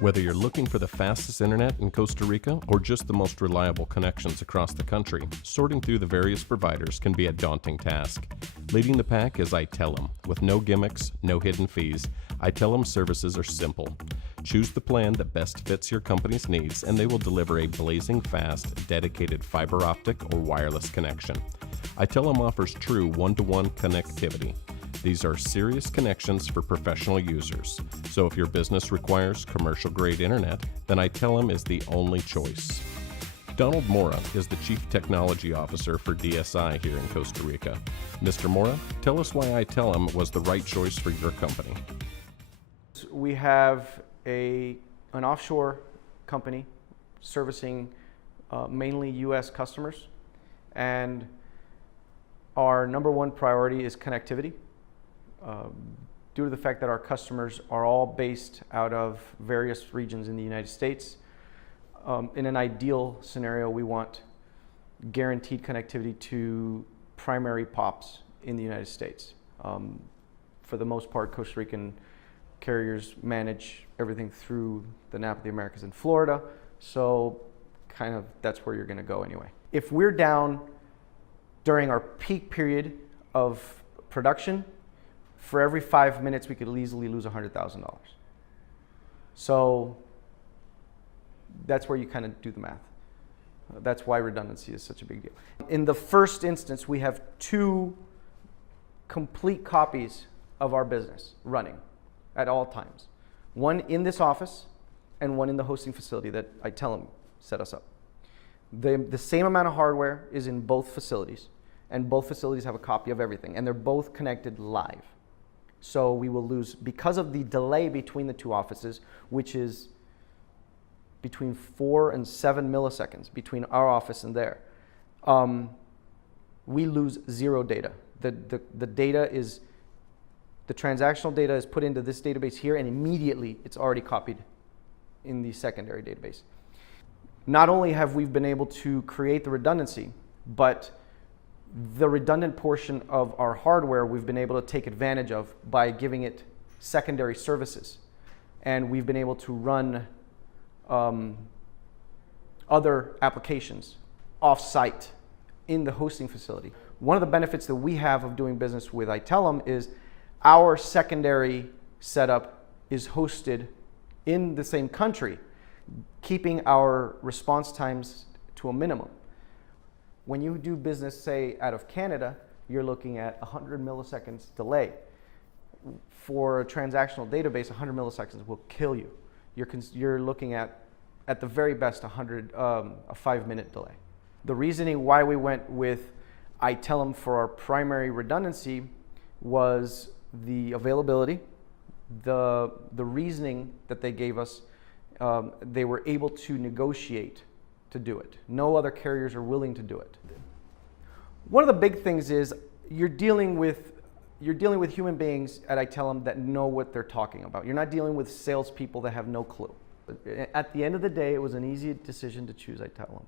Whether you're looking for the fastest internet in Costa Rica or just the most reliable connections across the country, sorting through the various providers can be a daunting task. Leading the pack is Itellum. With no gimmicks, no hidden fees, Itellum services are simple. Choose the plan that best fits your company's needs and they will deliver a blazing fast, dedicated fiber optic or wireless connection. Itellum offers true one-to-one connectivity. These are serious connections for professional users. So if your business requires commercial-grade internet, then Itellum is the only choice. Donald Mora is the Chief Technology Officer for DSI here in Costa Rica. Mr. Mora, tell us why Itellum was the right choice for your company. We have an offshore company servicing mainly U.S. customers, and our number one priority is connectivity. Due to the fact that our customers are all based out of various regions in the United States, in an ideal scenario, we want guaranteed connectivity to primary POPs in the United States. For the most part, Costa Rican carriers manage everything through the NAP of the Americas in Florida, so kind of that's where you're going to go anyway. If we're down during our peak period of production, for every 5 minutes, we could easily lose $100,000. So that's where you kind of do the math. That's why redundancy is such a big deal. In the first instance, we have two complete copies of our business running at all times. One in this office and one in the hosting facility that Itellum set us up. The same amount of hardware is in both facilities, and both facilities have a copy of everything, and they're both connected live. So we will lose, because of the delay between the two offices, which is between 4 and 7 milliseconds between our office and there, we lose zero data. The data is, the transactional data is put into this database here, and immediately it's already copied in the secondary database. Not only have we been able to create the redundancy, but the redundant portion of our hardware we've been able to take advantage of by giving it secondary services. And we've been able to run other applications off-site in the hosting facility. One of the benefits that we have of doing business with Itellum is our secondary setup is hosted in the same country, keeping our response times to a minimum. When you do business, say, out of Canada, you're looking at 100 milliseconds delay. For a transactional database, 100 milliseconds will kill you. You're looking at the very best, a 5-minute delay. The reasoning why we went with Itellum for our primary redundancy was the availability, the reasoning that they gave us. They were able to negotiate to do it. No other carriers are willing to do it. One of the big things is you're dealing with human beings at Itellum that know what they're talking about. You're not dealing with salespeople that have no clue. At the end of the day, it was an easy decision to choose Itellum.